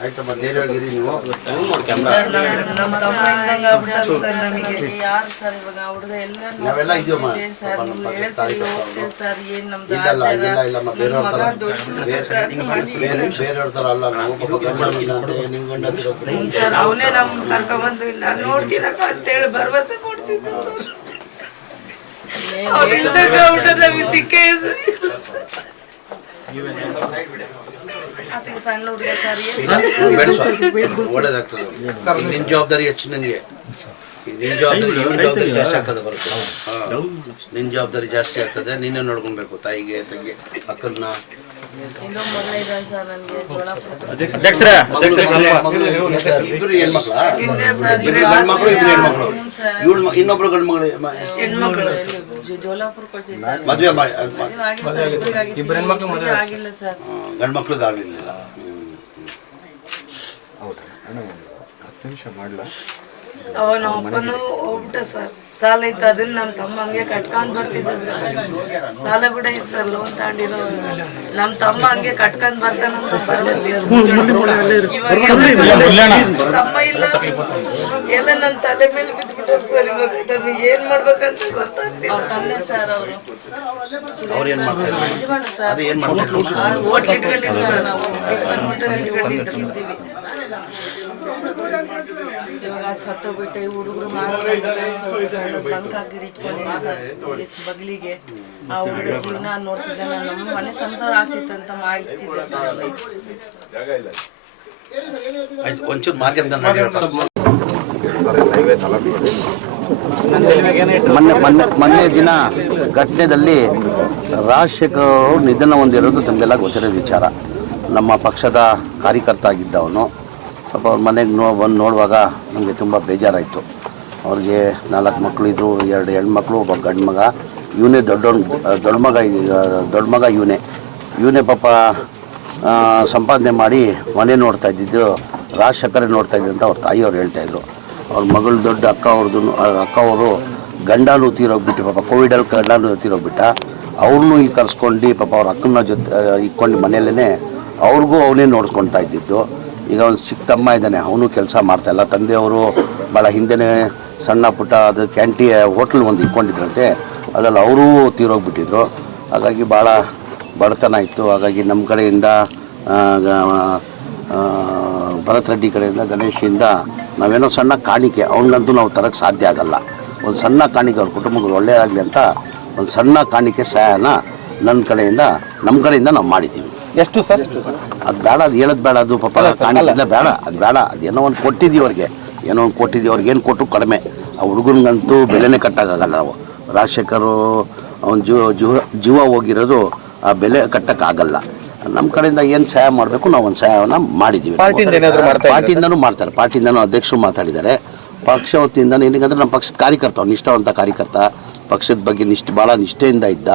ಆಯ್ತಮ್ಮ ಧೈರ್ಯವಾಗಿರಿ ನೀವು. ನಾವೆಲ್ಲ ಇದೀವಮ್ಮ. ಸರ್ ಪಾಪ ನಮ್ಮ ತಾಯಿ ಇಲ್ಲ ಇಲ್ಲ ಇಲ್ಲಮ್ಮ ಬೇರೆಯವ್ರ ಮಗ ಥರ ಸರ್ ಬೇರೆ ಬೇರೆ ಬೇರೆಯವ್ರ ಥರ ಅಲ್ಲ ನಾವು. ಪಾಪ ಗಂಡ ಇಲ್ಲ ಅಂತೆ ನಿಮ್ಮ ಗಂಡ. ಸರ್ ಅವನೇ ನಮ್ ಕರ್ಕೊಂಬಂದು ಇಲ್ಲ. ನೋಡ್ತೀನಕ್ಕ ಅಂತೇಳಿ ಭರವಸೆ ಕೊಡ್ತಿದ್ದೆ ಸರ್. ಅವ್ನು ಇಲ್ದಾಗ ಅವ್ನ ನಮಗೆ ದಿಕ್ಕೇ ಇಲ್ಲ ಸರ್. ಆತಗೆ ಸಣ್ಣ ಹುಡುಗ ಒಳ್ಳೇದಾಗ್ತದೆ ನಿನ್ನ ಜವಾಬ್ದಾರಿ ಹೆಚ್ಚು ನನಗೆ ನಿನ್ನ ಜವಾಬ್ದಾರಿ ಇವನ್ ಜವಾಬ್ದಾರಿ ಜಾಸ್ತಿ ಆಗ್ತದೆ ಬರುತ್ತೆ. ನಿನ್ನ ಜವಾಬ್ದಾರಿ ಜಾಸ್ತಿ ಆಗ್ತದೆ ನೀನೇ ನೋಡ್ಕೊಬೇಕು ತಾಯಿಗೆ ತಂಗಿ ಅಕ್ಕನ್ನ ಇಬ್ಬರು ಹೆಣ್ಮಕ್ಳ ಇಬ್ರು ಗಂಡು ಮಕ್ಕಳು ಇಬ್ರು ಹೆಣ್ಮಕ್ಳು ಇವಳು ಇನ್ನೊಬ್ರು ಗಂಡು ಮಗಳು ಹೆಣ್ಮಕ್ಳು ಜೋಲಾಪುರ ಕೊಟ್ಟಿದ್ದೆ ಸರ್ ಮದುವೆ ಮಾಡಿ ಇಬ್ಬರು ಆಗಲಿಲ್ಲ ಆಗಿಲ್ಲ ಸರ್ ಗಂಡು ಅವ ನಮ್ಮ ಅಪ್ಪನೂ ಹೋಗ್ಬಿಟ್ಟ ಸರ್ ಸಾಲ ಇತ್ತು ಅದನ್ನ ನಮ್ಮ ತಮ್ಮ ಹಂಗೆ ಕಟ್ಕೊಂಡ್ ಬರ್ತಿದ್ದ ಸರ್ ಸಾಲ ಕೂಡ ಸರ್ ಲೋನ್ ತಗೊಂಡಿರೋ ನಮ್ಮ ತಮ್ಮ ಹಂಗೆ ಕಟ್ಕೊಂಡ್ ಬರ್ತಾನಂತ ಎಲ್ಲ ತಮ್ಮ ಇಲ್ಲ ಎಲ್ಲ ನನ್ನ ತಲೆ ಮೇಲೆ ಬಿದ್ಬಿಟ್ಟ ಸರ್ ಇವಾಗ ನಮಗೆ ಏನ್ ಮಾಡ್ಬೇಕಂತ ಗೊತ್ತಾಗ್ತಿಲ್ಲ ತಮ್ಮನೇ ಸರ್ ಅವರು ಏನು ಏನು ಹೋಟ್ಲ್ ಸರ್ ನಾವು ಟಿಫನ್ ಇಟ್ಕೊಂಡಿದ್ದೀವಿ ಇವಾಗ ಸತ್ತೋಗ್ಬಿಟ್ಟೆ ಹುಡುಗರು ಬಂಕ್ ಹಾಕಿ ಇಟ್ಕೊಂಡಿದ್ದೆ ಸರ್ ಇಲ್ಲಿ ಬಗ್ಲಿಗೆ. ಆ ಹುಡುಗರ ಜೀವನ ನೋಡ್ತಿದ್ದೆ ನಾನು. ನಮ್ಮ ಮನೆ ಸಂಸಾರ ಆಗ್ತಿತ್ತಂತ ಮಾಡಿಟ್ಟಿದ್ದೆ ಸರ್ ಒಂಚೂರು ಮಾಧ್ಯಮದಲ್ಲಿ ಮಾಡಿ ಮೊನ್ನೆ ಮೊನ್ನೆ ಮೊನ್ನೆ ದಿನ ಘಟನೆಯಲ್ಲಿ ರಾಜಶೇಖರ್ ಅವರು ನಿಧನ ಹೊಂದಿರೋದು ತಮಗೆಲ್ಲ ಗೊತ್ತಿರೋ ವಿಚಾರ. ನಮ್ಮ ಪಕ್ಷದ ಕಾರ್ಯಕರ್ತ ಆಗಿದ್ದವನು. ಪಾಪ ಅವ್ರ ಮನೆಗೆ ನೋ, ಬಂದು ನೋಡುವಾಗ ನಮಗೆ ತುಂಬ ಬೇಜಾರಾಯಿತು. ಅವ್ರಿಗೆ ನಾಲ್ಕು ಮಕ್ಕಳು ಇದ್ದರು ಎರಡು ಹೆಣ್ಮಕ್ಳು, ಒಬ್ಬ ಗಂಡು ಮಗ. ಇವನೇ ದೊಡ್ಡವನ್ ದೊಡ್ಡ ಮಗ ದೊಡ್ಡ ಮಗ ಇವನೇ. ಇವನೇ ಪಾಪ ಸಂಪಾದನೆ ಮಾಡಿ ಮನೆ ನೋಡ್ತಾ ಇದ್ದಿದ್ದು ರಾಜಶೇಖರೇ ನೋಡ್ತಾ ಇದ್ದಂತ ಅವ್ರ ತಾಯಿಯವ್ರು ಹೇಳ್ತಾಯಿದ್ರು ಅವ್ರ ಮಗಳು ದೊಡ್ಡ ಅಕ್ಕ ಅವ್ರದ್ದು ಅಕ್ಕ ಅವರು ಗಂಡನೂ ತೀರೋಗ್ಬಿಟ್ಟು ಪಾಪ, ಕೋವಿಡಲ್ಲಿ ಗಂಡನೂ ತೀರೋಗ್ಬಿಟ್ಟ. ಅವ್ರನ್ನೂ ಇಲ್ಲಿ ಕರ್ಸ್ಕೊಂಡು ಪಾಪ ಅವ್ರ ಅಕ್ಕನ ಜೊತೆ ಇಟ್ಕೊಂಡು ಮನೆಯಲ್ಲೇ ಅವ್ರಿಗೂ ಅವನೇ ನೋಡ್ಕೊಳ್ತಾ ಇದ್ದಿದ್ದು. ಈಗ ಒಂದು ಚಿಕ್ಕ ತಮ್ಮ ಇದ್ದಾನೆ, ಅವನು ಕೆಲಸ ಮಾಡ್ತಾ ಇಲ್ಲ. ತಂದೆಯವರು ಭಾಳ ಹಿಂದೆನೆ ಸಣ್ಣ ಪುಟ್ಟ ಅದು ಕ್ಯಾಂಟಿ ಹೋಟ್ಲ್ ಒಂದು ಇಟ್ಕೊಂಡಿದ್ರಂತೆ. ಅದರಲ್ಲಿ ಅವರೂ ತೀರೋಗ್ಬಿಟ್ಟಿದ್ರು. ಹಾಗಾಗಿ ಭಾಳ ಬಡತನ ಇತ್ತು. ಹಾಗಾಗಿ ನಮ್ಮ ಕಡೆಯಿಂದ ಭರತ್ ರೆಡ್ಡಿ ಕಡೆಯಿಂದ ಗಣೇಶಿಂದ ನಾವೇನೋ ಸಣ್ಣ ಕಾಣಿಕೆ. ಅವನಂತೂ ನಾವು ತರಕ್ಕೆ ಸಾಧ್ಯ ಆಗಲ್ಲ. ಒಂದು ಸಣ್ಣ ಕಾಣಿಕೆ ಅವ್ರ ಕುಟುಂಬಗಳು ಒಳ್ಳೆಯದಾಗಲಿ ಅಂತ ಒಂದು ಸಣ್ಣ ಕಾಣಿಕೆ ಸಹಾಯನ ನನ್ನ ಕಡೆಯಿಂದ, ನಮ್ಮ ಕಡೆಯಿಂದ ನಾವು ಮಾಡಿದ್ದೀವಿ. ಎಷ್ಟು ಸರ್? ಅದು ಬೇಡ ಅದು ಹೇಳೋದು ಬೇಡ ಅದು ಪಾಪ ಕಾಣಿಲ್ಲ ಬೇಡ ಅದು ಬೇಡ ಅದೇನೋ ಏನೋ ಒಂದು ಕೊಟ್ಟಿದ್ದೀವಿ ಅವ್ರಿಗೆ. ಏನೋ ಒಂದು ಕೊಟ್ಟಿದ್ದೀವಿ ಅವ್ರಿಗೆ ಏನು ಕೊಟ್ಟರು ಕಡಿಮೆ. ಆ ಹುಡುಗನಿಗಂತೂ ಬೆಲೆನೇ ಕಟ್ಟೋಕ್ಕಾಗಲ್ಲ ನಾವು. ರಾಜಶೇಖರು ಅವನ ಜೀವ ಜೀವ ಜೀವ ಹೋಗಿರೋದು ಆ ಬೆಲೆ ಕಟ್ಟೋಕ್ಕಾಗಲ್ಲ. ನಮ್ಮ ಕಡೆಯಿಂದ ಏನು ಸಹಾಯ ಮಾಡಬೇಕು ನಾವು ಒಂದು ಸಹಾಯವನ್ನು ಮಾಡಿದ್ದೀವಿ. ಏನಾದ್ರು ಪಾರ್ಟಿಯಿಂದನೂ ಮಾಡ್ತಾರೆ. ಪಾರ್ಟಿಯಿಂದನೂ ಅಧ್ಯಕ್ಷರು ಮಾತಾಡಿದ್ದಾರೆ. ಪಕ್ಷ ವತಿಯಿಂದ ಏನಿಗಂದ್ರೆ ನಮ್ಮ ಪಕ್ಷದ ಕಾರ್ಯಕರ್ತ ಅವ್ನು ನಿಷ್ಠಾವಂತ ಕಾರ್ಯಕರ್ತ. ಪಕ್ಷದ ಬಗ್ಗೆ ನಿಷ್ಠೆ ಭಾಳ ನಿಷ್ಠೆಯಿಂದ ಇದ್ದ.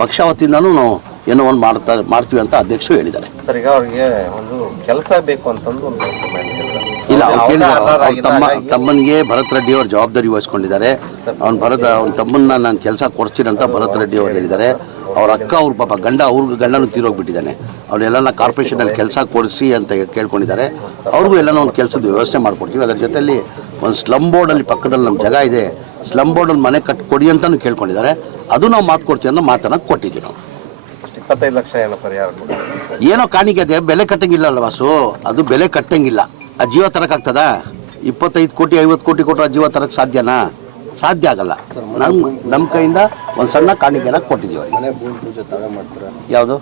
ಪಕ್ಷ ವತಿಯಿಂದನೂ ನಾವು ಏನೋ ಒಂದು ಮಾಡ್ತಾ ಮಾಡ್ತೀವಿ ಅಂತ ಅಧ್ಯಕ್ಷರು ಹೇಳಿದ್ದಾರೆ. ಸರ್ ಈಗ ಅವ್ರಿಗೆ ಒಂದು ಕೆಲಸ ಬೇಕು ಅಂತಂದು ಒಂದು ಇಲ್ಲ ಅವ್ರು ಅವ್ರೇ ಕೇಳಿದ್ದಾರೆ. ಅವ್ರ ತಮ್ಮ ತಮ್ಮನಿಗೆ ಭರತ್ ರೆಡ್ಡಿ ಅವರು ಜವಾಬ್ದಾರಿ ವಹಿಸ್ಕೊಂಡಿದ್ದಾರೆ. ಅವ್ನ ಭರತ್ ಅವ್ನ ತಮ್ಮನ್ನ ನಾನು ಕೆಲಸ ಕೊಡ್ತೀನಿ ಅಂತ ಭರತ್ ರೆಡ್ಡಿ ಅವರು ಹೇಳಿದ್ದಾರೆ. ಅವ್ರ ಅಕ್ಕ ಅವ್ರ ಪಾಪ ಗಂಡ ಅವ್ರ ಗಂಡನೂ ತೀರೋಗ್ಬಿಟ್ಟಿದ್ದಾನೆ. ಅವ್ರೆಲ್ಲ ಕಾರ್ಪೊರೇಷನಲ್ಲಿ ಕೆಲಸ ಕೊಡಿಸಿ ಅಂತ ಕೇಳ್ಕೊಂಡಿದ್ದಾರೆ. ಅವ್ರಿಗೂ ಎಲ್ಲನೂ ಒಂದು ಕೆಲಸದ ವ್ಯವಸ್ಥೆ ಮಾಡ್ಕೊಡ್ತೀವಿ. ಅದರ ಜೊತೆಯಲ್ಲಿ ಒಂದು ಸ್ಲಮ್ ಬೋರ್ಡಲ್ಲಿ ಪಕ್ಕದಲ್ಲಿ ನಮ್ಮ ಜಾಗ ಇದೆ. ಸ್ಲಮ್ ಬೋರ್ಡಲ್ಲಿ ಮನೆ ಕಟ್ಟಿ ಕೊಡಿ ಅಂತಲೂ ಕೇಳ್ಕೊಂಡಿದ್ದಾರೆ. ಅದು ನಾವು ಮಾತು ಕೊಡ್ತೀವಿ ಅನ್ನೋ ಮಾತನ್ನು ಕೊಟ್ಟಿದ್ದೀವಿ ನಾವು. ಇಪ್ಪತ್ತೈದು ಲಕ್ಷ ಏನೋ ಪರಿಹಾರ. ಏನೋ ಕಾಣಿಕೆ ಅದೇ ಬೆಲೆ ಕಟ್ಟಂಗಿಲ್ಲ ಅಲ್ಲ ವಾಸು? ಅದು ಬೆಲೆ ಕಟ್ಟಂಗಿಲ್ಲ. ಆ ಜೀವ ತರಕಾಗ್ತದ ಇಪ್ಪತ್ತೈದು ಕೋಟಿ ಐವತ್ತು ಕೋಟಿ ಕೊಟ್ಟರೆ ಆ ಜೀವ ತರಕ್ಕೆ ಸಾಧ್ಯನಾ? ಸಾಧ್ಯ ಆಗಲ್ಲ. ನಮ್ಮ ನಮ್ಮ ಕೈಯಿಂದ ಒಂದು ಸಣ್ಣ ಕಾಣಿಕೆನ ಕೊಟ್ಟಿದ್ದೀವಿ ಅವ್ರಿಗೆ. ಯಾವುದು?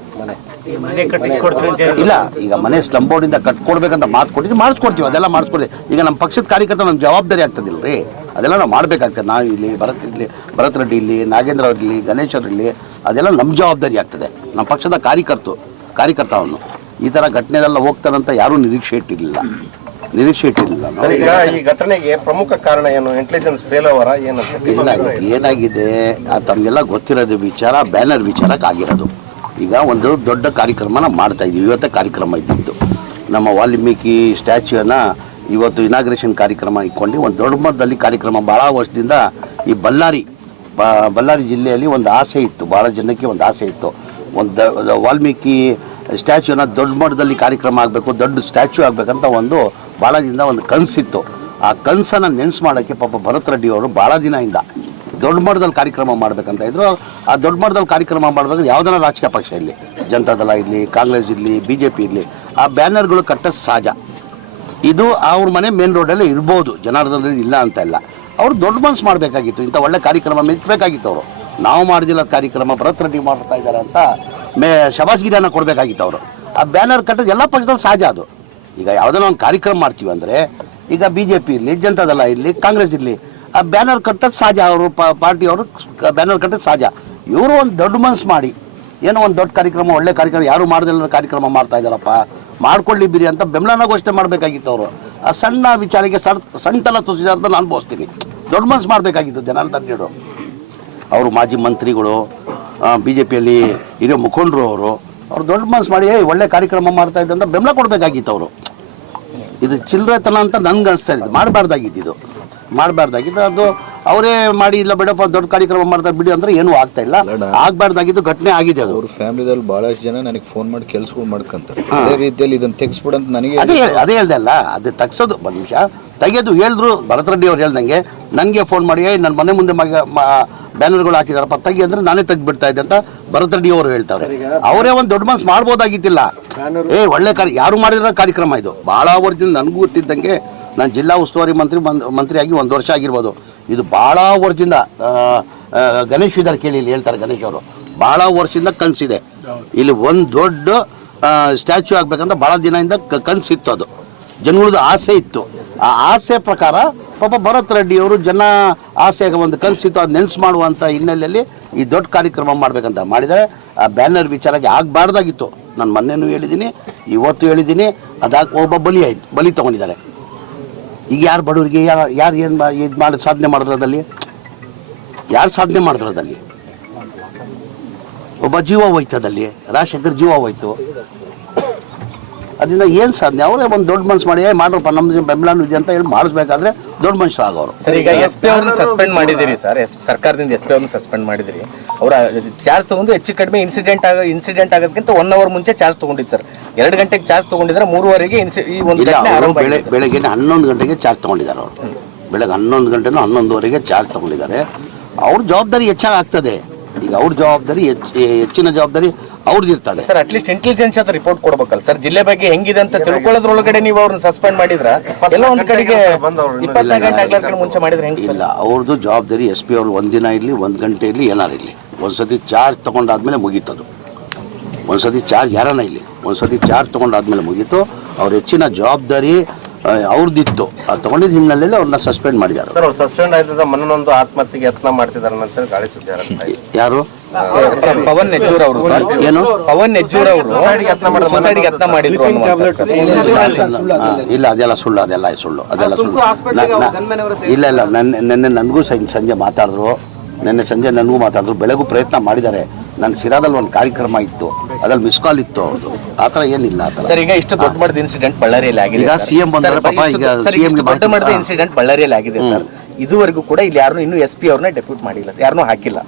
ಇಲ್ಲ ಈಗ ಮನೆ ಸ್ಲಮ್ ಬೋರ್ಡಿಂದ ಕಟ್ಕೊಡ್ಬೇಕಂತ ಮಾತು ಕೊಟ್ಟಿದ್ದು ಮಾಡಿಸ್ಕೊಡ್ತೀವಿ ಅದೆಲ್ಲ ಮಾಡಿಸ್ಕೊಡ್ತೀವಿ. ಈಗ ನಮ್ಮ ಪಕ್ಷದ ಕಾರ್ಯಕರ್ತ ನಮ್ಮ ಜವಾಬ್ದಾರಿ ಆಗ್ತದಿಲ್ಲ ರೀ ಅದೆಲ್ಲ ನಾವು ಮಾಡಬೇಕಾಗ್ತದೆ. ನಾವು ಇಲ್ಲಿ ಭರತ್ ಇಲ್ಲಿ ಭರತ್ ರೆಡ್ಡಿ ಇಲ್ಲಿ ನಾಗೇಂದ್ರ ಅವ್ರು ಇರಲಿ ಗಣೇಶ್ ಅವ್ರು ಇರಲಿ ಅದೆಲ್ಲ ನಮ್ಮ ಜವಾಬ್ದಾರಿ ಆಗ್ತದೆ. ನಮ್ಮ ಪಕ್ಷದ ಕಾರ್ಯಕರ್ತರು ಕಾರ್ಯಕರ್ತ ಅವನು ಈ ಥರ ಘಟನೆದೆಲ್ಲ ಹೋಗ್ತಾನಂತ ಯಾರೂ ನಿರೀಕ್ಷೆ ಇಟ್ಟಿರಲಿಲ್ಲ. ನಿರೀಕ್ಷೆ ಇಟ್ಟಿರಲಿಲ್ಲ. ಸರ್ ಈಗ ಈ ಘಟನೆಗೆ ಪ್ರಮುಖ ಕಾರಣ ಏನು? ಇಂಟೆಲಿಜೆನ್ಸ್ ಫೇಲ್ ಅವರ ಏನಂತ ಇಲ್ಲ ಇದು ಏನಾಗಿದೆ? ಆ ತಮಗೆಲ್ಲ ಗೊತ್ತಿರೋದು ವಿಚಾರ ಬ್ಯಾನರ್ ವಿಚಾರಕ್ಕೆ ಆಗಿರೋದು. ಈಗ ಒಂದು ದೊಡ್ಡ ಕಾರ್ಯಕ್ರಮನ ಮಾಡ್ತಾ ಇದ್ದೀವಿ. ಇವತ್ತೇ ಕಾರ್ಯಕ್ರಮ ಇದ್ದಿದ್ದು. ನಮ್ಮ ವಾಲ್ಮೀಕಿ ಸ್ಟ್ಯಾಚ್ಯೂನ ಇವತ್ತು ಇನಾಗ್ರೇಷನ್ ಕಾರ್ಯಕ್ರಮ ಇಟ್ಕೊಂಡು ಒಂದು ದೊಡ್ಡ ಮಟ್ಟದಲ್ಲಿ ಕಾರ್ಯಕ್ರಮ. ಭಾಳ ವರ್ಷದಿಂದ ಈ ಬಳ್ಳಾರಿ ಬಳ್ಳಾರಿ ಜಿಲ್ಲೆಯಲ್ಲಿ ಒಂದು ಆಸೆ ಇತ್ತು ಭಾಳ ಜನಕ್ಕೆ ಒಂದು ಆಸೆ ಇತ್ತು. ಒಂದು ವಾಲ್ಮೀಕಿ ಸ್ಟ್ಯಾಚ್ಯೂನ ದೊಡ್ಡ ಮಟ್ಟದಲ್ಲಿ ಕಾರ್ಯಕ್ರಮ ಆಗಬೇಕು, ದೊಡ್ಡ ಸ್ಟ್ಯಾಚ್ಯೂ ಆಗಬೇಕಂತ ಒಂದು ಭಾಳ ದಿನದ ಒಂದು ಕನಸಿತ್ತು. ಆ ಕನಸನ್ನು ನೆನ್ಸು ಮಾಡೋಕ್ಕೆ ಪಾಪ ಭರತ್ ರೆಡ್ಡಿ ಅವರು ಭಾಳ ದಿನದಿಂದ ದೊಡ್ಡ ಮಟ್ಟದಲ್ಲಿ ಕಾರ್ಯಕ್ರಮ ಮಾಡಬೇಕಂತ ಇದ್ರು. ಆ ದೊಡ್ಡ ಮಟ್ಟದಲ್ಲಿ ಕಾರ್ಯಕ್ರಮ ಮಾಡಬೇಕು ಯಾವುದನ್ನ ರಾಜಕೀಯ ಪಕ್ಷ ಇರಲಿ, ಜನತಾದಳ ಇರಲಿ, ಕಾಂಗ್ರೆಸ್ ಇರಲಿ ಬಿ ಜೆ ಪಿ ಇರಲಿ, ಆ ಬ್ಯಾನರ್ಗಳು ಕಟ್ಟೋದು ಸಹಜ. ಇದು ಅವ್ರ ಮನೆ ಮೇನ್ ರೋಡಲ್ಲೇ ಇರ್ಬೋದು, ಜನಾರ್ದನದಲ್ಲಿ ಇಲ್ಲ ಅಂತ ಇಲ್ಲ. ಅವ್ರು ದೊಡ್ಡ ಮನಸ್ಸು ಮಾಡಬೇಕಾಗಿತ್ತು. ಇಂಥ ಒಳ್ಳೆ ಕಾರ್ಯಕ್ರಮ ಮೆಚ್ಚಬೇಕಾಗಿತ್ತು ಅವರು. ನಾವು ಮಾಡಿದಿಲ್ಲ ಕಾರ್ಯಕ್ರಮ, ಭರತ್ ರೆಡ್ಡಿ ಮಾಡ್ತಾ ಇದ್ದಾರೆ ಅಂತ ಮೇ ಶಬಾಸ್ಗಿರಿಯನ್ನು ಕೊಡಬೇಕಾಗಿತ್ತು ಅವರು. ಆ ಬ್ಯಾನರ್ ಕಟ್ಟೋದು ಎಲ್ಲ ಪಕ್ಷದಲ್ಲಿ ಸಹಜ ಅದು. ಈಗ ಯಾವುದೋ ಒಂದು ಕಾರ್ಯಕ್ರಮ ಮಾಡ್ತೀವಿ ಅಂದರೆ, ಈಗ ಬಿ ಜೆ ಪಿ ಇರಲಿ ಜನತಾದಲ್ಲ ಇರಲಿ, ಕಾಂಗ್ರೆಸ್ ಇರಲಿ, ಆ ಬ್ಯಾನರ್ ಕಟ್ಟೋದು ಸಹಜ ಅವರು ಪಾರ್ಟಿಯವರು ಬ್ಯಾನರ್ ಕಟ್ಟೋದು ಸಹಜ. ಇವರು ಒಂದು ದೊಡ್ಡ ಮನಸ್ಸು ಮಾಡಿ, ಏನೋ ಒಂದು ದೊಡ್ಡ ಕಾರ್ಯಕ್ರಮ, ಒಳ್ಳೆ ಕಾರ್ಯಕ್ರಮ, ಯಾರು ಮಾಡ್ದಿಲ್ಲ ಕಾರ್ಯಕ್ರಮ ಮಾಡ್ತಾ ಇದ್ದಾರಪ್ಪ, ಮಾಡ್ಕೊಳ್ಳಿ ಬಿರಿ ಅಂತ ಬೆಂಬಲನ ಘೋಷಣೆ ಮಾಡಬೇಕಾಗಿತ್ತು ಅವರು. ಆ ಸಣ್ಣ ವಿಚಾರಕ್ಕೆ ಸಣ್ಣ ಸಣ್ಣತನ ತುಸಿದ ಅಂತ ನಾನು ಅನುಭವಿಸ್ತೀನಿ. ದೊಡ್ಡ ಮನಸ್ಸು ಮಾಡಬೇಕಾಗಿತ್ತು ಜನಾರ್ದನ್ ರೆಡ್ಡಿ ಅವರು ಮಾಜಿ ಮಂತ್ರಿಗಳು ಬಿ ಜೆ ಪಿಯಲ್ಲಿ ಹಿರಿಯ ಮುಖಂಡರು ಅವರು, ಅವ್ರು ದೊಡ್ಡ ಮನಸ್ಸು ಮಾಡಿ ಒಳ್ಳೆ ಕಾರ್ಯಕ್ರಮ ಮಾಡ್ತಾ ಇದ್ದಂತ ಬೆಂಬಲ ಕೊಡಬೇಕಾಗಿತ್ತು ಅವರು. ಇದು ಚಿಲ್ಲರೆತನ ಅಂತ ನನ್ಗೆ ಅನಿಸ್ತಾ ಇದ್ದು ಮಾಡಬಾರ್ದಾಗಿತ್ತು ಇದು. ಮಾಡಬಾರ್ದಾಗಿತ್ತು. ಅದು ಅವರೇ ಮಾಡಿ ಇಲ್ಲ ಬೇಡಪ್ಪ ದೊಡ್ಡ ಕಾರ್ಯಕ್ರಮ ಮಾಡ್ತಾರೆ ಬಿಡಿ ಅಂದ್ರೆ ಏನು ಆಗ್ತಾ ಇಲ್ಲ. ಆಗ್ಬಾರ್ದಾಗಿದ್ದು ಘಟನೆ ಆಗಿದೆ ಅದು. ಅವ್ರ ಫ್ಯಾಮಿಲಿದಲ್ಲಿ ಬಹಳಷ್ಟು ಜನ ನನಗೆ ಫೋನ್ ಮಾಡಿ ಕೆಲ್ಸಗಳು ಮಾಡ್ಕೊಂತಾರೆ. ಅದೇ ರೀತಿಯಲ್ಲಿ ಇದನ್ನ ತೆಗಿಸ್ಬಿಡಂತ ನನಗೆ ಅದೇ ಅದೇ ಹೇಳ್ದೆ ಅಲ್ಲ ಅದು ತಗ್ಸೋದು ಒಂದು ನಿಮಿಷ. ತೆಗೆಯೋದು ಹೇಳಿದ್ರು ಭರತ್ ರೆಡ್ಡಿ ಅವ್ರು ಹೇಳ್ದಂಗೆ ನನಗೆ ಫೋನ್ ಮಾಡಿ "ಏಯ್, ನನ್ನ ಮನೆ ಮುಂದೆ ಮಗ ಬ್ಯಾನರ್ಗಳು ಹಾಕಿದಾರಪ್ಪ ತಗಿ ಅಂದ್ರೆ ನಾನೇ ತೆಗ್ಬಿಡ್ತಾ ಇದ್ದೆ ಅಂತ ಭರತ್ ರೆಡ್ಡಿ ಅವರು ಹೇಳ್ತಾರೆ. ಅವರೇ ಒಂದು ದೊಡ್ಡ ಮನ್ಸು ಮಾಡ್ಬೋದಾಗಿತ್ತಿಲ್ಲ. ಏ ಒಳ್ಳೆ ಕಾರ್ಯ ಯಾರು ಮಾಡಿರೋ ಕಾರ್ಯಕ್ರಮ ಇದು. ಭಾಳ ವರ್ಷದಿಂದ ನನಗೂ ಗೊತ್ತಿದ್ದಂಗೆ ನಾನು ಜಿಲ್ಲಾ ಉಸ್ತುವಾರಿ ಮಂತ್ರಿ ಮಂತ್ರಿಯಾಗಿ ಒಂದು ವರ್ಷ ಆಗಿರ್ಬೋದು. ಇದು ಭಾಳ ವರ್ಷದಿಂದ ಗಣೇಶ್ ಇದ್ದಾರೆ ಕೇಳಿ, ಇಲ್ಲಿ ಹೇಳ್ತಾರೆ ಗಣೇಶ್ ಅವರು. ಭಾಳ ವರ್ಷದಿಂದ ಕನಸಿದೆ. ಇಲ್ಲಿ ಒಂದು ದೊಡ್ಡ ಸ್ಟ್ಯಾಚ್ಯೂ ಆಗ್ಬೇಕಂತ ಭಾಳ ದಿನದಿಂದ ಕನಸಿತ್ತು ಅದು. ಜನಗಳದ್ದು ಆಸೆ ಇತ್ತು. ಆ ಆಸೆ ಪ್ರಕಾರ ಪಾಪ ಭರತ್ ರೆಡ್ಡಿ ಅವರು ಜನ ಆಸೆ ಒಂದು ಕನಸಿತ್ತು, ಅದು ನೆನ್ಸು ಮಾಡುವಂಥ ಹಿನ್ನೆಲೆಯಲ್ಲಿ ಈ ದೊಡ್ಡ ಕಾರ್ಯಕ್ರಮ ಮಾಡಬೇಕಂತ ಮಾಡಿದರೆ ಆ ಬ್ಯಾನರ್ ವಿಚಾರಕ್ಕೆ ಆಗಬಾರ್ದಾಗಿತ್ತು. ನಾನು ಮೊನ್ನೆನೂ ಹೇಳಿದ್ದೀನಿ, ಇವತ್ತು ಹೇಳಿದ್ದೀನಿ, ಅದಾಗ ಒಬ್ಬ ಬಲಿ ಆಯ್ತು, ಬಲಿ ತೊಗೊಂಡಿದ್ದಾರೆ. ಈಗ ಯಾರು ಬಡವರಿಗೆ ಯಾರು ಯಾರು ಏನು ಇದು ಮಾಡಿ, ಸಾಧನೆ ಮಾಡಿದ್ರು ಅದಲ್ಲಿ ಯಾರು ಸಾಧನೆ ಮಾಡಿದ್ರು ಅದಲ್ಲಿ ಒಬ್ಬ ಜೀವ ಹೋಯ್ತದಲ್ಲಿ, ರಾಜಶೇಖರ್ ಜೀವ ಹೋಯ್ತು. ಅದರಿಂದ ಏನು ಸಾಧನೆ? ಅವರೇ ಒಂದು ದೊಡ್ಡ ಮನಸ್ಸು ಮಾಡಿ "ಏ, ಮಾಡ್ರಪ್ಪ ನಮ್ದು ಬೆಂಬಲನೂ ಇದೆ ಅಂತ ಹೇಳಿ ಮಾಡಿಸ್ಬೇಕಾದ್ರೆ ದೊಡ್ಡ ಮನುಷ್ಯರು ಆಗೋರು. ಸರ್ ಈಗ ಎಸ್ ಪಿ ಅವ್ರನ್ನ ಸಸ್ಪೆಂಡ್ ಮಾಡಿದಿರಿ ಸರ್ ಎಸ್ ಸರ್ಕಾರದಿಂದ ಎಸ್ ಪಿ ಅವ್ರನ್ನ ಸಸ್ಪೆಂಡ್ ಮಾಡಿದಿರಿ ಅವರ ಚಾರ್ಜ್ ತಗೊಂಡು ಹೆಚ್ಚು ಕಡಿಮೆ ಇನ್ಸಿಡೆಂಟ್ ಆಗ ಇನ್ಸಿಡೆಂಟ್ ಆಗೋದಕ್ಕಿಂತ ಒನ್ ಅವರ್ ಮುಂಚೆ ಚಾರ್ಜ್ ತಗೊಂಡಿದ್ದು ಸರ್. ಎರಡು ಗಂಟೆಗೆ ಚಾರ್ಜ್ ತಗೊಂಡಿದ್ರೆ ಮೂರುವರೆಗೆ ಇನ್ಸಿ- ಈ ಒಂದು ಇಲ್ಲ ಘಟನೆ ಅವರು ಆರಂಭ ಬೆಳೆ ಆಗಿದೆ. ಬೆಳಗ್ಗೆ ಹನ್ನೊಂದು ಗಂಟೆಗೆ ಚಾರ್ಜ್ ತೊಗೊಂಡಿದ್ದಾರೆ ಅವರು. ಬೆಳಗ್ಗೆ ಹನ್ನೊಂದು ಗಂಟೆನೂ ಹನ್ನೊಂದುವರೆಗೆ ಚಾರ್ಜ್ ತೊಗೊಂಡಿದ್ದಾರೆ. ಅವ್ರ ಜವಾಬ್ದಾರಿ ಹೆಚ್ಚಾಗ್ತದೆ ಈಗ ಅವ್ರ ಜವಾಬ್ದಾರಿ ಹೆಚ್ಚು ಹೆಚ್ಚಿನ ಜವಾಬ್ದಾರಿ ಅವ್ರದ್ದು ಇರ್ತದೆ ಸರ್ ಅಟ್ಲೀಸ್ಟ್ ಇಂಟೆಲಿಜೆನ್ಸ್ ಅಂತ ರಿಪೋರ್ಟ್ ಕೊಡ್ಬೇಕಲ್ಲ ಸರ್ ಜಿಲ್ಲೆ ಬಗ್ಗೆ ಹೆಂಗಿದೆ ಅಂತ ತಿಳ್ಕೊಳ್ಳೋದ್ರೊಳಗಡೆ ನೀವು ಅವ್ರನ್ನ ಸಸ್ಪೆಂಡ್ ಮಾಡಿದ್ರ? ಎಲ್ಲ ಒಂದ್ ಕಡೆಗೆ ಇಪ್ಪತ್ನಾಲ್ಕು ಗಂಟೆ ಆಗ್ಲಿಕ್ಕೆ ಮುಂಚೆ ಮಾಡಿದ್ರೆ ಹೆಂಗ್ ಸರ್ ಇಲ್ಲ ಅವ್ರದ್ದು ಜವಾಬ್ದಾರಿ ಎಸ್ ಪಿ ಅವ್ರು ಒಂದಿನ ಇರಲಿ ಒಂದ್ ಗಂಟೆ ಇರಲಿ ಏನಾರು ಇರಲಿ. ಒಂದ್ಸತಿ ಚಾರ್ಜ್ ತೊಗೊಂಡಾದ್ಮೇಲೆ ಮುಗೀತದು. ಒಂದ್ಸತಿ ಚಾರ್ಜ್ ಯಾರನ್ನ ಇಲ್ಲಿ ಒಂದ್ಸತಿ ಚಾರ್ಜ್ ತಗೊಂಡಾದ್ಮೇಲೆ ಮುಗೀತು. ಅವ್ರ ಹೆಚ್ಚಿನ ಜವಾಬ್ದಾರಿ ಅವ್ರದ್ದಿತ್ತು ಆ ತಗೊಂಡಿದ್ದ ಹಿನ್ನೆಲೆಯಲ್ಲಿ ಅವ್ರನ್ನ ಸಸ್ಪೆಂಡ್ ಮಾಡಿದ್ದಾರೆ ಸರ್ ಅವ್ರು ಸಸ್ಪೆಂಡ್ ಆಯ್ತದ ಮನನೊಂದು ಆತ್ಮಹತ್ಯೆಗೆ ಯತ್ನ ಮಾಡ್ತಿದಾರೆ ಅಂತ ಗಾಳಿ ಸುದ್ದಿ ಹರಡ್ತಾ ಇದೆ. ಯಾರು? ಪವನ್ ನೆಜ್ಜೂರ್ ಅವರು ಸರ್. ಏನು? ಪವನ್ ನೆಜ್ಜೂರ್ ಅವರು ಸುಸೈಡ್ಗೆ ಯತ್ನ ಮಾಡಿದ್ರು ಅನ್ನುವಂಥದ್ದು. ಸರ್. ಹಾ, ಇಲ್ಲ ಅದೆಲ್ಲ ಸುಳ್ಳು ಅದೆಲ್ಲ ಸುಳ್ಳು ಅದೆಲ್ಲ ಸುಳ್ಳು. ನ- ನ- ಇಲ್ಲ ಇಲ್ಲ ನನ್ನ ನೆನ್ನೆ ನನಗೂ ಸಂ- ಸಂಜೆ ಮಾತಾಡಿದ್ರು. ನಿನ್ನೆ ಸಂಜೆ ನನಗೂ ಮಾತಾಡಿದ್ರು. ಬೆಳಗ್ಗೆ ಪ್ರಯತ್ನ ಮಾಡಿದ್ದಾರೆ. ನನ್ನ ಸಿರಾದಲ್ಲಿ ಒಂದು ಕಾರ್ಯಕ್ರಮ ಇತ್ತು ಅದ್ರಲ್ಲಿ ಮಿಸ್ ಕಾಲ್ ಇತ್ತು ಅವ್ರದ್ದು. ಆ ಥರ ಏನಿಲ್ಲ ಆ ಥರ. ಸರ್ ಈಗ ಇಷ್ಟು ದೊಡ್ಡ ಮಟ್ಟದ ಇನ್ಸಿಡೆಂಟ್ ಬಳ್ಳಾರಿಯಲ್ಲಿ ಆಗಿದೆ ಈಗ ಸಿಎಂ ಬಂದರೆ ಪಾಪ ಈಗ ಸಿಎಂ CM ಇಷ್ಟು ಗೆ ದೊಡ್ಡ ಮಟ್ಟದ ಇನ್ಸಿಡೆಂಟ್ ಬಳ್ಳಾರಿಯಲ್ಲಿ ಆಗಿದೆ ಸರ್. ಇದುವರೆಗೂ ಕೂಡ ಇಲ್ಲಿ ಯಾರು ಇನ್ನು ಎಸ್ ಪಿ ಅವ್ರನ್ನ ಡೆಪ್ಯೂಟ್ ಮಾಡಿಲ್ಲ. ಯಾರನ್ನೂ ಹಾಕಿಲ್ಲ.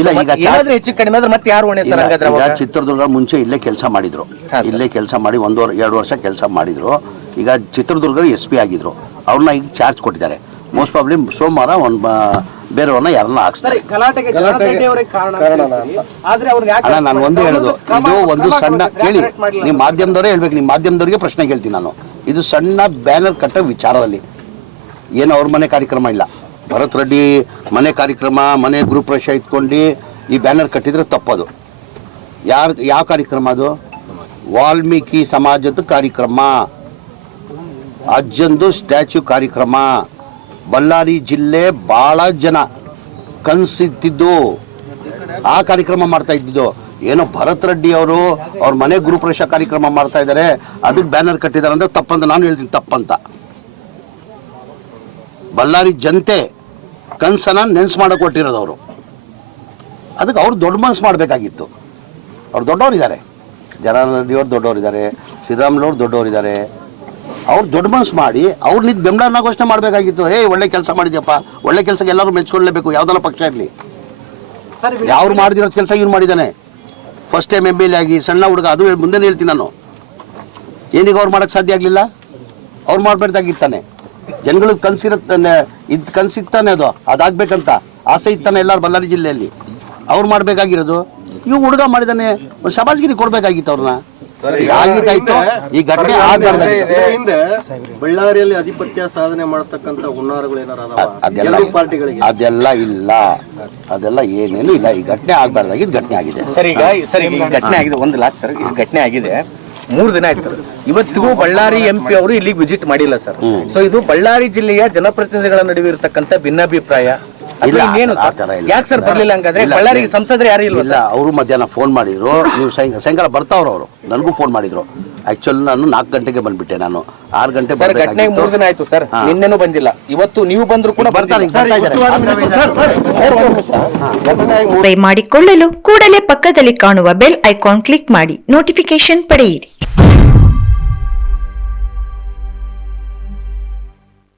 ಇಲ್ಲ, ಈಗ ಏನಾದ್ರೂ ಹೆಚ್ಚು ಕಡಿಮೆ ಆದ್ರೆ ಮತ್ತೆ ಯಾರು ಹೊಣೆ ಸರ್ ಇಲ್ಲ, ಈಗ? ಚಿತ್ರದುರ್ಗ ಮುಂಚೆ ಇಲ್ಲೇ ಕೆಲಸ ಮಾಡಿದ್ರು. ಇಲ್ಲೇ ಕೆಲಸ ಮಾಡಿ ಒಂದು ಎರಡು ವರ್ಷ ಕೆಲಸ ಮಾಡಿದ್ರು. ಈಗ ಚಿತ್ರದುರ್ಗ ಎಸ್ ಪಿ ಆಗಿದ್ರು. ಅವ್ರನ್ನ ಈಗ ಚಾರ್ಜ್ ಕೊಟ್ಟಿದ್ದಾರೆ. ಮೋಸ್ಟ್ ಪ್ರಾಬ್ಲಿ ಸೋಮವಾರ ಒಂದು ಬೇರೆಯವ್ರನ್ನ ಯಾರನ್ನ ಹಾಕ್ಸ್ತಾರೆ. ಅಣ್ಣ ನಾನು ಒಂದು ಹೇಳೋದು. ಇದು ಒಂದು ಸಣ್ಣ ಕೇಳಿ ನಿಮ್ಮ ಮಾಧ್ಯಮದವರೇ ಹೇಳ್ಬೇಕು ನಿಮ್ಮ ಮಾಧ್ಯಮದವರಿಗೆ ಪ್ರಶ್ನೆ ಕೇಳ್ತೀನಿ ನಾನು. ಇದು ಸಣ್ಣ ಬ್ಯಾನರ್ ಕಟ್ಟೋ ವಿಚಾರದಲ್ಲಿ. ಏನು ಅವ್ರ ಮನೆ ಕಾರ್ಯಕ್ರಮ ಇಲ್ಲ. ಭರತ್ ರೆಡ್ಡಿ ಮನೆ ಕಾರ್ಯಕ್ರಮ ಮನೆ ಗ್ರೂಪ್ ರಶ ಇಟ್ಕೊಂಡು ಈ ಬ್ಯಾನರ್ ಕಟ್ಟಿದ್ರೆ ತಪ್ಪದು. ಯಾರು ಯಾವ ಕಾರ್ಯಕ್ರಮ ಅದು? ವಾಲ್ಮೀಕಿ ಸಮಾಜದ ಕಾರ್ಯಕ್ರಮ. ಅಜ್ಜಂದು ಸ್ಟ್ಯಾಚ್ಯೂ ಕಾರ್ಯಕ್ರಮ. ಬಳ್ಳಾರಿ ಜಿಲ್ಲೆ ಭಾಳ ಜನ ಕನಸಿತ್ತಿದ್ದು, ಆ ಕಾರ್ಯಕ್ರಮ ಮಾಡ್ತಾ ಇದ್ದಿದ್ದು. ಏನೋ ಭರತ್ ರೆಡ್ಡಿ ಅವರು ಅವ್ರ ಮನೆ ಗೃಹಪ್ರವೇಶ ಕಾರ್ಯಕ್ರಮ ಮಾಡ್ತಾ ಇದ್ದಾರೆ, ಅದಕ್ಕೆ ಬ್ಯಾನರ್ ಕಟ್ಟಿದ್ದಾರೆ ಅಂದ್ರೆ ತಪ್ಪಂತ ನಾನು ಹೇಳ್ತೀನಿ, ತಪ್ಪಂತ. ಬಳ್ಳಾರಿ ಜನತೆ ಕನಸನ್ನ ನೆನ್ಸು ಮಾಡಕ್ಕೆ ಕೊಟ್ಟಿರೋದು ಅವರು. ಅದಕ್ಕೆ ಅವ್ರು ದೊಡ್ಡ ಮನಸ್ಸು ಮಾಡಬೇಕಾಗಿತ್ತು. ಅವ್ರು ದೊಡ್ಡವರಿದ್ದಾರೆ. ಜನಾರ್ದನ್ ದೊಡ್ಡವರಿದ್ದಾರೆ ದೊಡ್ಡವರು ದೊಡ್ಡವರಿದ್ದಾರೆ. ಅವ್ರು ದೊಡ್ಡ ಮನಸ್ಸು ಮಾಡಿ ಅವ್ರು ನಿಂತು ಬೆಂಬಲನ ಘೋಷಣೆ ಮಾಡಬೇಕಾಗಿತ್ತು. ಏ ಒಳ್ಳೆ ಕೆಲಸ ಮಾಡಿದ್ಯಪ್ಪ. ಒಳ್ಳೆ ಕೆಲಸಕ್ಕೆ ಎಲ್ಲರೂ ಮೆಚ್ಕೊಳ್ಳೇಬೇಕು. ಯಾವ್ದಾರ ಪಕ್ಷ ಇರಲಿ. ಯಾರು ಮಾಡಿದಿರೋ ಕೆಲಸ ಇವ್ನು ಮಾಡಿದ್ದಾನೆ first time M L A ಆಗಿ ಸಣ್ಣ ಹುಡುಗ ಅದು ಮುಂದೆ ಮುಂದೆನೇ ಹೇಳ್ತೀನಿ ನಾನು. ಏನೀಗ ಅವ್ರು ಮಾಡೋಕ್ಕೆ ಸಾಧ್ಯ ಆಗಲಿಲ್ಲ. ಅವ್ರು ಮಾಡಬೇಕಾಗಿತ್ತಾನೆ ಜನಗಳಿಗೆ ಕನಸಿರತ್ತಾನೆ ಇದು ಕನಸಿತ್ತಾನೆ ಅದು. ಅದಾಗಬೇಕಂತ. ಆಸೆ ಇತ್ತಾನೆ ಎಲ್ಲರೂ ಬಳ್ಳಾರಿ ಜಿಲ್ಲೆಯಲ್ಲಿ. ಅವ್ರು ಮಾಡಬೇಕಾಗಿರೋದು. ಇವು ಹುಡುಗ ಮಾಡಿದಾನೆ. ಒಂದು ಶಬಾಜ್ಗಿರಿ ಕೊಡಬೇಕಾಗಿತ್ತು ಅವ್ರನ್ನ ಆಗಿದ್ದಾಯ್ತು. ಈ ಘಟನೆ ಹಿಂದೆ ಬಳ್ಳಾರಿಯಲ್ಲಿ ಅಧಿಪತ್ಯ ಸಾಧನೆ ಮಾಡತಕ್ಕಂತ ಹುನ್ನಾರಗಳು ಏನಾರ ಅದೆಲ್ಲ ಪಾರ್ಟಿಗಳಿಗೆ. ಅದೆಲ್ಲ ಇಲ್ಲ. ಅದೆಲ್ಲ ಏನೇನು ಇಲ್ಲ. ಈ ಘಟನೆ ಆಗ್ಬಾರ್ದಾಗಿದ್ ಘಟನೆ ಆಗಿದೆ. ಸರಿ ಈಗ ಸರ್ ಈ ಘಟನೆ ಆಗಿದೆ. ಒಂದು ಲಾಸ್ಟ್ ಸರ್ ಈ ಘಟನೆ ಆಗಿದೆ. ಮೂರು ದಿನ ಆಯ್ತು ಸರ್. ಇವತ್ತಿಗೂ ಬಳ್ಳಾರಿ ಎಂ ಪಿ ಅವರು ಇಲ್ಲಿಗೆ ವಿಸಿಟ್ ಮಾಡಿಲ್ಲ ಸರ್. ಸೊ ಇದು ಬಳ್ಳಾರಿ ಜಿಲ್ಲೆಯ ಜನಪ್ರತಿನಿಧಿಗಳ ನಡುವೆ ಇರತಕ್ಕಂತ ಭಿನ್ನಾಭಿಪ್ರಾಯ. ಇಲ್ಲ, ಇಲ್ಲ ಏನು ಆ ಥರ ಇಲ್ಲ. ಯಾಕೆ ಸರ್ ಬರ್ಲಿಲ್ಲ ಹಂಗಾದ್ರೆ? ಇಲ್ಲ, ಬಳ್ಳಾರಿಗೆ ಸಂಸದರು ಯಾರು ಇಲ್ವಾ ಇಲ್ಲ ಅವರು ಮಧ್ಯಾಹ್ನ ಫೋನ್ ಮಾಡಿದ್ರು. ನೀವು ಸಾಯಂಕಾಲ ಸಾಯಂಕಾಲ ಬರ್ತಾವ್ರು ಅವರು. ನನಗೂ ಫೋನ್ ಮಾಡಿದ್ರು. ಆಕ್ಚುಲಿ ನಾನು ನಾಲ್ಕು ಗಂಟೆಗೆ ಬಂದ್ಬಿಟ್ಟೆ ನಾನು. ಆರು ಗಂಟೆ ಸರ್ ಘಟನೆ ಮೂರು ದಿನ ಆಯ್ತು ಸರ್. ನಿನ್ನೆನೂ ಬಂದಿಲ್ಲ. ಇವತ್ತು ನೀವು ಬಂದ್ರು ಕೂಡ ಬರ್ತಾರೆ ಮಾಡಿಕೊಳ್ಳಲು ಕೂಡಲೇ ಪಕ್ಕದಲ್ಲಿ ಕಾಣುವ ಬೆಲ್ ಐಕಾನ್ ಕ್ಲಿಕ್ ಮಾಡಿ ನೋಟಿಫಿಕೇಶನ್ ಪಡೆಯಿರಿ.